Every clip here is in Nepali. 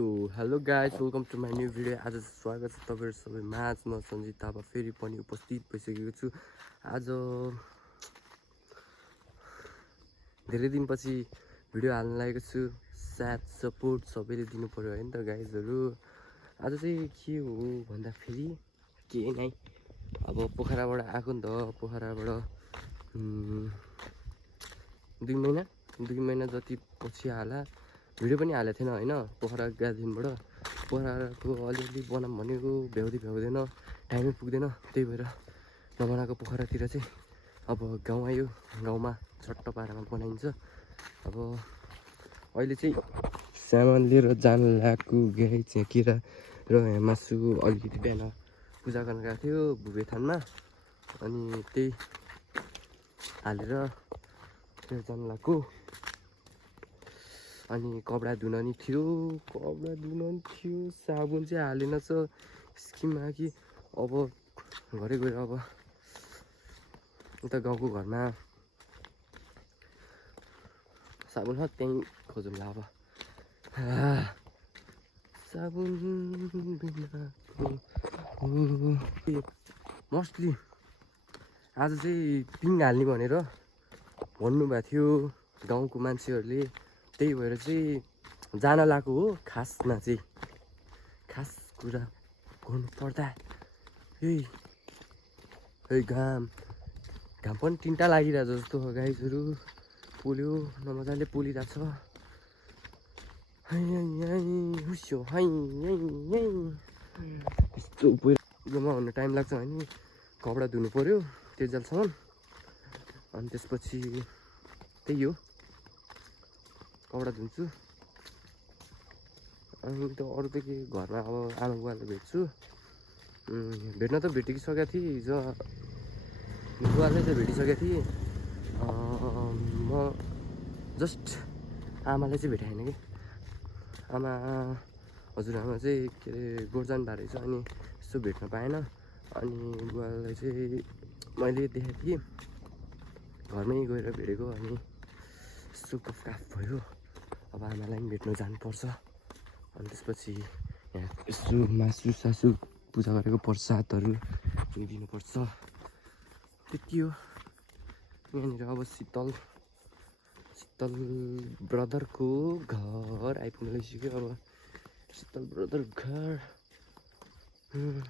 So hello guys welcome to my new video. आज स्वागत छ तपाईँहरू सबै माझमा। सञ्जित थापा फेरि पनि उपस्थित भइसकेको छु। आज धेरै दिनपछि भिडियो हाल्न लागेको छु। साथ सपोर्ट सबैले दिनु पर्यो है नि त गाइजहरू। आज चाहिँ के हो भन्दाखेरि केही नै, अब पोखराबाट आएको नि त। पोखराबाट 2 महिना जति पछि हाला भिडियो पनि हालेको थिएन होइन। पोखरा गादेखिबाट पोखराको अलिअलि बनाऊँ भनेको भ्याउँदैन, टाइमै पुग्दैन। त्यही भएर नबनाएको पोखरातिर चाहिँ अब गाउँ आयो। गाउँमा छट्ट पारामा बनाइन्छ। अब अहिले चाहिँ सामान लिएर जान लागेको गाई झ्याकेर र मासु अलिकति बिहान पूजा गर्न गएको थियो भुबेथानमा। अनि त्यही हालेर लिएर जान लागेको। अनि कपडा धुन नि थियो, साबुन चाहिँ हालेन छ स्किममा कि अब घरै गएर अब उता गाउँको घरमा साबुन छ त्यहीँ खोजौँला। अब साबुन मोस्टली आज चाहिँ पिङ हाल्ने भनेर भन्नुभएको थियो गाउँको मान्छेहरूले। त्यही भएर चाहिँ जान लागेको हो। खासमा चाहिँ खास कुरा गर्नुपर्दा घाम पनि तिनवटा लागिरहेछ जस्तो हो गाइजहरू। पोल्यो नमजाले पोलिरहेछ। यस्तो पहिरोमा हुनु टाइम लाग्छ भने कपडा धुनु पऱ्यो त्यो जेलसम्म। अनि त्यसपछि त्यही हो, कपडा धुन्छु। अनि त अरू त के, घरमा अब आमा बुवालाई भेट्छु। भेट्न त भेटिसकेको थिएँ हिजो, बुवालाई चाहिँ भेटिसकेको थिएँ। म जस्ट आमालाई चाहिँ भेटाएन कि। आमा हजुरआमा चाहिँ के अरे गोर्जान भएको रहेछ, अनि यसो भेट्न पाएन। अनि बुवालाई चाहिँ मैले देखेको थिएँ, घरमै गएर भेटेको। अनि यसो गफगाफ भयो। अब आमालाई पनि भेट्न जानुपर्छ। अनि त्यसपछि यहाँ यसो मासु पूजा गरेको प्रसादहरू दिनुपर्छ। त्यति हो। यहाँनिर अब शीतल ब्रदरको घर आइपुग्न लागिसक्यो। अब शीतल ब्रदर घर,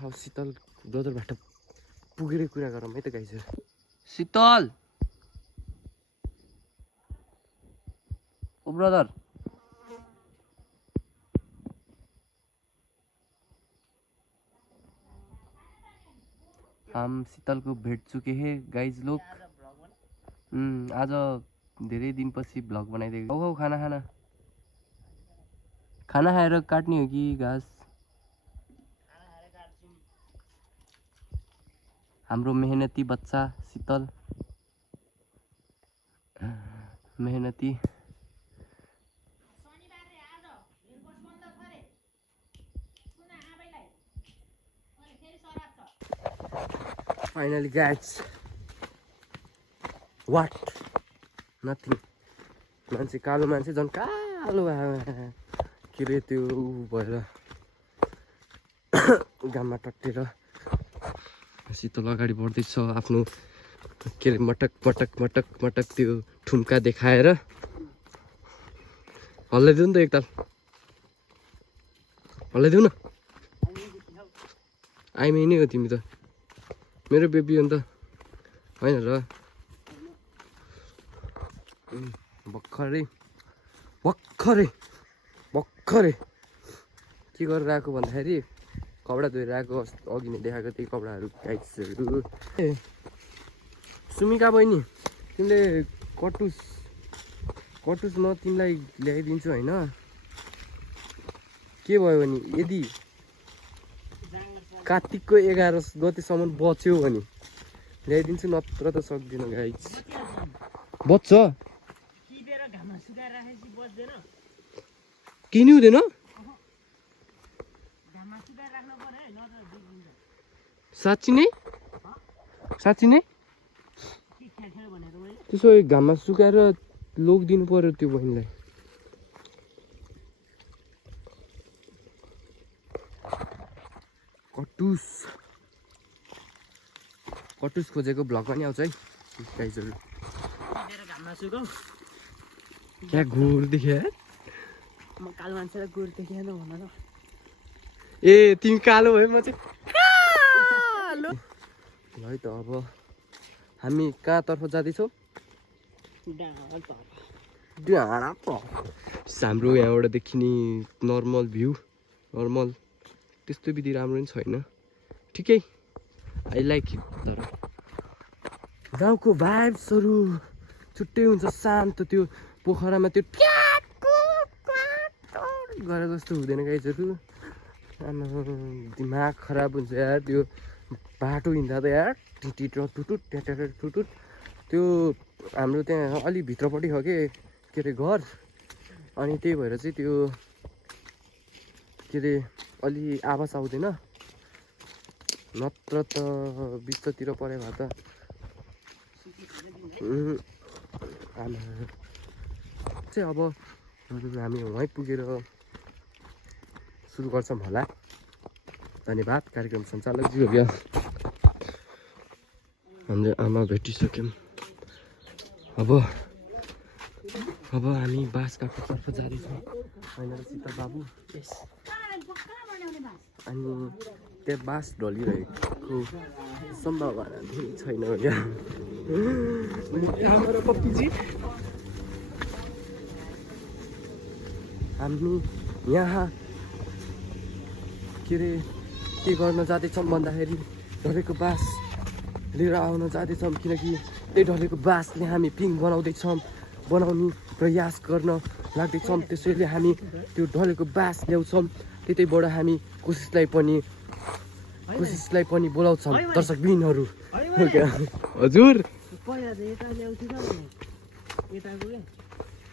अब शीतल ब्रदरबाट पुगेरै कुरा गरौँ है त गाइस। शीतल ओ ब्रदर, हम शीतल को भेट चुके हैं गाइज लोग। आज धेरै दिनपछि भ्लग बनाइदिएको। औ खाना खाएर काट्ने हो कि घाँस? हाम्रो मेहनती बच्चा शीतल, मेहनती। Finally guys what nothing. मान्छे कालो मान्छे झन् कालो के अरे त्यो भएर घाममा टट्टेर शीतल अगाडि बढ्दैछ आफ्नो के अरे मटक त्यो ठुम्का देखाएर। हल्लाइदेऊ नि त एकताल, हल्लाइदेऊ न। आइमै नै हो तिमी त, मेरो बेबी हो नि त होइन र। भर्खरै के गरेर आएको भन्दाखेरि कपडा धोएर आएको। अघि नै देखाएको त्यही कपडाहरू गाइसहरू। सुमिका बहिनी, तिमीले कटुस म तिमीलाई ल्याइदिन्छु होइन। के भयो भने यदि कार्तिकको 11 गतेसम्म बच्यो भने ल्याइदिन्छु, नत्र त सक्दिनँ गाइस। बच्छ केही नै हुँदैन। साँच्ची नै त्यसो घाममा सुकाएर लोक दिनु पर्यो त्यो बहिनीलाई। कटुस खोजेको भ्लग पनि आउँछ है गाइजहरु घाममा सुकाउ क्या घुर देखे म कालो मान्छेलाई गोर देखेन भन न ए तिमी कालो भयो म चाहिँ कालो ल है त अब हामी कहाँतर्फ जाँदैछौँ डाँडा हाम्रो यहाँबाट देखिने नर्मल भ्यू नर्मल त्यस्तो विधि राम्रो नि छैन ठिकै आई लाइक इट तर गाउँको भाइब्सहरू छुट्टै हुन्छ शान्त त्यो पोखरामा त्यो गरे जस्तो हुँदैन गाइजहरू दिमाग खराब हुन्छ यार त्यो बाटो हिँड्दा त यार टिटी टुटुट ट्याटर टुटुट त्यो हाम्रो त्यहाँ अलि भित्रपट्टि हो के अरे घर अनि त्यही भएर चाहिँ त्यो के अरे अलि आवाज आउँदैन नत्र त बिचतिर परे भए त चाहिँ अब हामी वहीँ पुगेर सुरु गर्छौँ होला धन्यवाद कार्यक्रम सञ्चालकज्यू हो क्या हामीले आमा भेटिसक्यौँ अब हामी बाँस काट्नुतर्फ जाँदैछौँ होइन र सीता बाबु अनि त्यहाँ बाँस ढलिरहेको सम्भावना धेरै छैन क्या आमा र पप्पीजी हामी यहाँ के अरे के गर्न जाँदैछौँ भन्दाखेरि ढलेको बाँस लिएर आउन जाँदैछौँ किनकि त्यही ढलेको बाँसले हामी पिङ बनाउने प्रयास गर्न लाग्दैछौँ त्यसैले हामी त्यो ढलेको बाँस ल्याउँछौँ त्यतैबाट हामी कोसिसलाई पनि बोलाउँछौँ दर्शकबिनहरू हजुर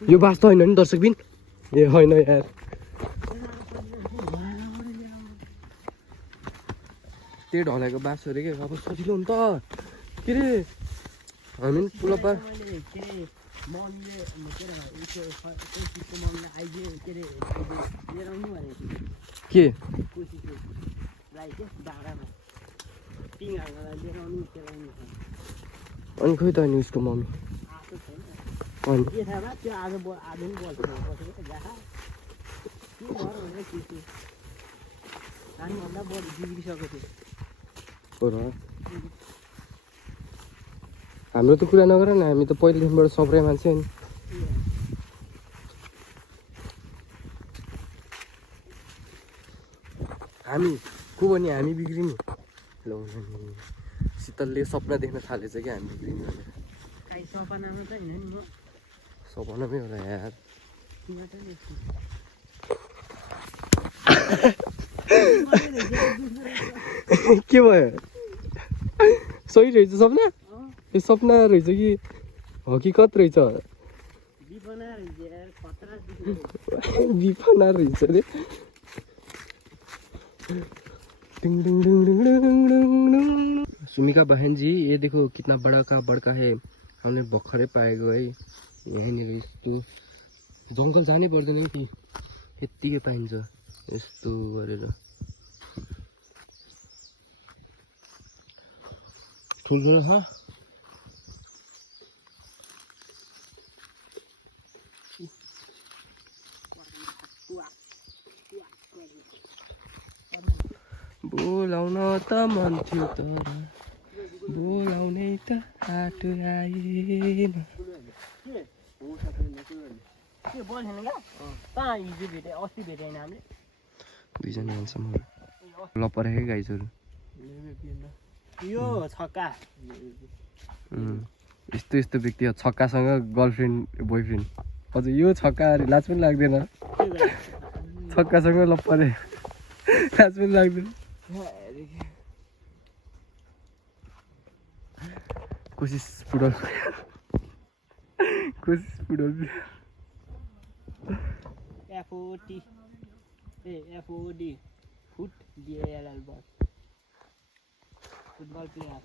यो बाँस त होइन नि दर्शकबिन ए होइन यार त्यही ढलेको बाँसहरू के अब सजिलो नि त के अरे हामी पुलपा के अनि खोइ त अनि उसको मम्मी हाम्रो त कुरा नगर न हामी त पहिलेदेखिबाट सब्रे मान्छे नि हामी को भने हामी बिग्रिनु ल शीतलले सपना देख्न थालेछ क्या हामी बिग्रिनु सपनामै होला यार के भयो सही रहेछ सपना ए सपना रहेछ कि हकिकत रहेछ बिपना रहेछ रे सुमिका बहन जी ये देखो कितना बड़ा का बड़का है हमने भर्खरै पाएको है यहीँनिर यस्तो जङ्गल जानै पर्दैन कि यत्तिकै पाइन्छ यस्तो गरेर ठुलो ह बोलाउन त मन थियो तर बोलाउने त हात आएन दुईजना हाल्छौँ ल परेकै गाइजहरू यो छक्का यस्तो यस्तो व्यक्ति छक्कासँग गर्लफ्रेन्ड बोयफ्रेन्ड हजुर यो छक्का लाज पनि लाग्दैन छक्कासँग ल परे लाज पनि लाग्दैन कोसिस फुटबल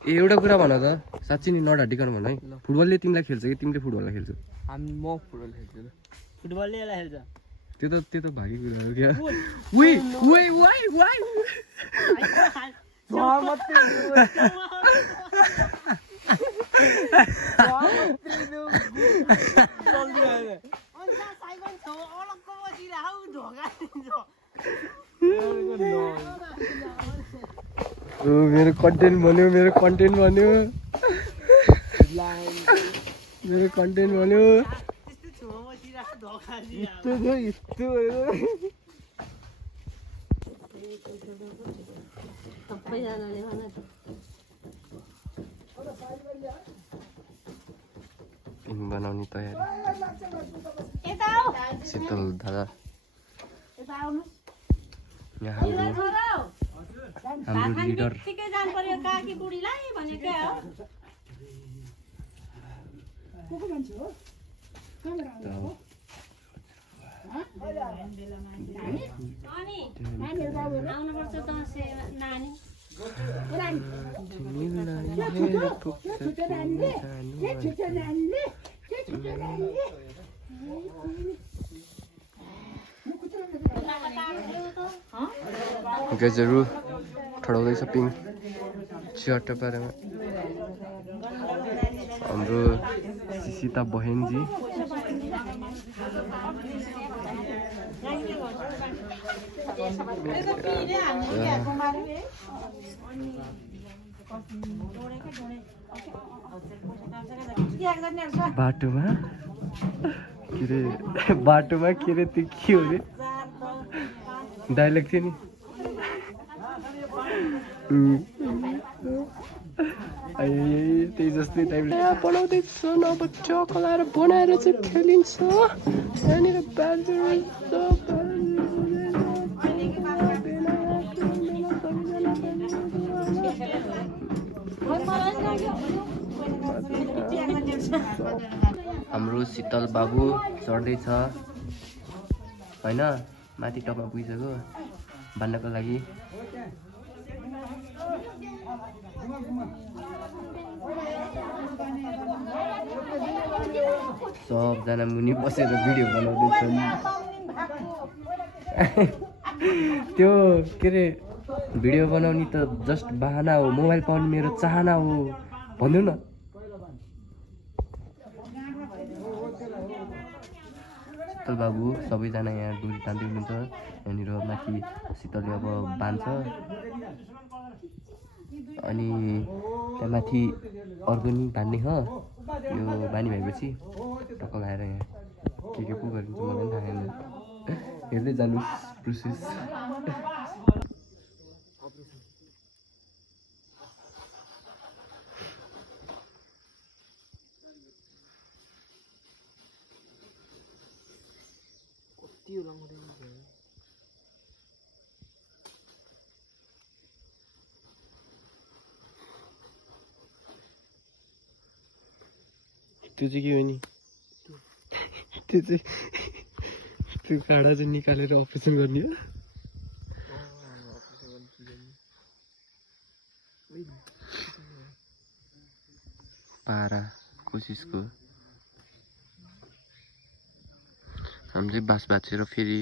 एउटा कुरा भन त साँच्ची नि नढाटिकन भन है फुटबलले तिमीलाई खेल्छ कि तिमीले फुटबललाई खेल्छौ म फुटबल खेल्छु फुटबलले यसलाई खेल्छ त्यो त भागी कुरा हो क्या मेरो कन्टेन्ट भन्यो मेरो कन्टेन्ट भन्यो पिङ बनाउने तयारी शीतल दादा यहाँ हाम्रो लिडर गाइजहरू ठडाउँदैछ पिङ चियाटा बारेमा हाम्रो सीता बहनजी बाटोमा के रे त्यो के हो रे डाइलेक्ट थियो नि त्यही जस्तै टाइपले बनाउँदैछ अब चकलाएर बनाएर चाहिँ खेलिन्छ यहाँनिर हाम्रो शीतल बाबु चढ्दैछ होइन माथि टपमा पुगिसक्यो बान्नको लागि सबजना मुनि बसेर भिडियो बनाउँदैछन् त्यो के अरे भिडियो बनाउने त जस्ट बहाना हो मोबाइल पाउने मेरो चाहना हो भन्नु न शीतल बाबु सबैजना यहाँ डोरी तान्दै हुनुहुन्छ यहाँनिर माथि शीतलले अब बान्छ अनि त्यहाँ माथि अर्को नि बान्ने हो यो बानी भएपछि टक्क लगाएर यहाँ के पो गरिन्छ मलाई पनि थाहा छैन हेर्दै जानुहोस् प्रोसेस त्यो चाहिँ के हो नि त्यो चाहिँ त्यो काँडा चाहिँ निकालेर अपरेसन गर्ने हो पारा कोसिसको हामी चाहिँ बाँस बाँचेर फेरि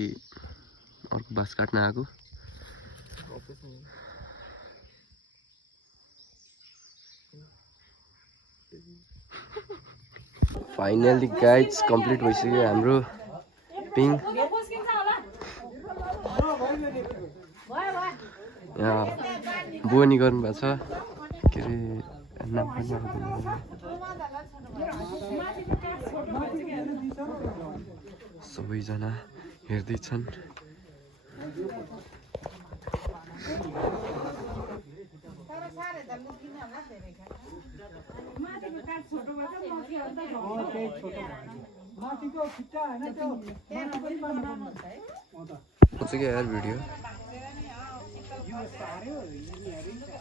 अर्को बाँस काट्न आएको फाइनली गाइड्स कम्प्लिट भइसक्यो हाम्रो पिङ यहाँ बोनी गर्नुभएको छ के अरे नाम पनि सबैजना हेर्दैछन् क्या यार भिडियो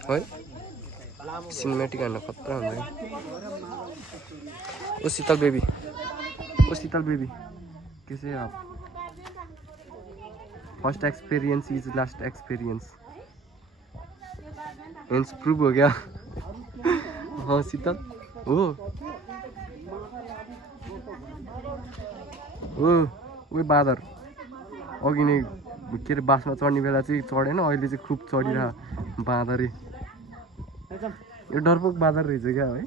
है सिनेमेटिक हान्न खतरा हुन्छ ओ शीतल बेबी कैसे आप first experience is last experience hence prove हो गया हाँ शीतल हो ओ बादर अघि नै के अरे बासमा चढ्ने बेला चाहिँ चढेन अहिले चाहिँ खुब चढिरह बाँदरे एकदम यो डरपोक बाजार रहेछ क्या है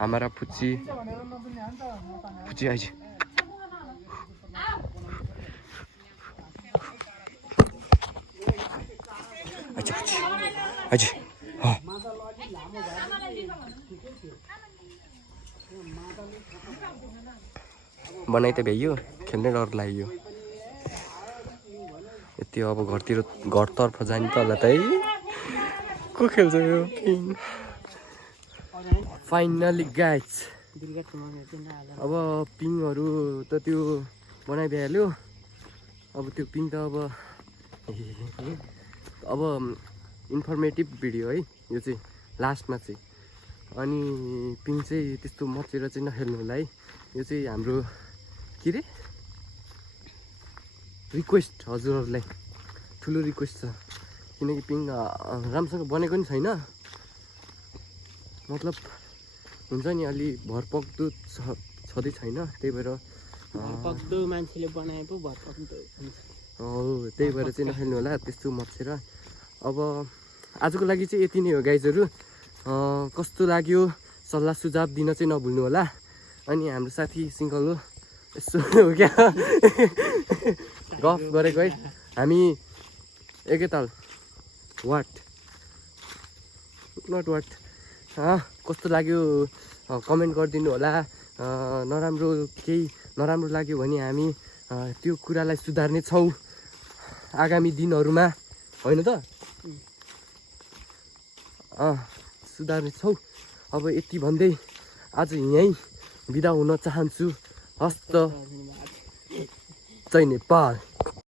हमारा फुच्ची आइज अच्छा बनाइ त भ्याइयो खेल्नै डर लाग्यो यति अब घरतर्फ जाने त होला त है को खेल्छ यो फाइनली गाइज अब पिङहरू त त्यो बनाइदिइहाल्यो अब त्यो पिङ त अब इन्फर्मेटिभ भिडियो है यो चाहिँ लास्टमा चाहिँ अनि पिङ चाहिँ त्यस्तो मचेर चाहिँ नखेल्नु होला है यो चाहिँ हाम्रो के रे रिक्वेस्ट हजुरहरूलाई ठुलो रिक्वेस्ट छ किनकि पिङ राम्रोसँग बनेको नि छैन मतलब हुन्छ नि अलि भरपक्दो छँदै छैन त्यही भएर भरपक्दो मान्छेले बनाए पो भरपक्दो हुन्छ हो त्यही भएर चाहिँ नखेल्नु होला त्यस्तो मचेर अब आजको लागि चाहिँ यति नै हो गाइजहरू कस्तो लाग्यो सल्लाह सुझाव दिन चाहिँ नभुल्नु होला अनि हाम्रो साथी सिङ्गल हो यसो हो क्या गफ गरेको है हामी एकैताल वाट नट वाट कस्तो लाग्यो कमेन्ट गरिदिनु होला नराम्रो केही नराम्रो लाग्यो भने हामी त्यो कुरालाई सुधार्ने छौँ आगामी दिनहरूमा होइन त सुधार्ने छौँ अब यति भन्दै आज यहीँ बिदा हुन चाहन्छु हस्त जय नेपाल।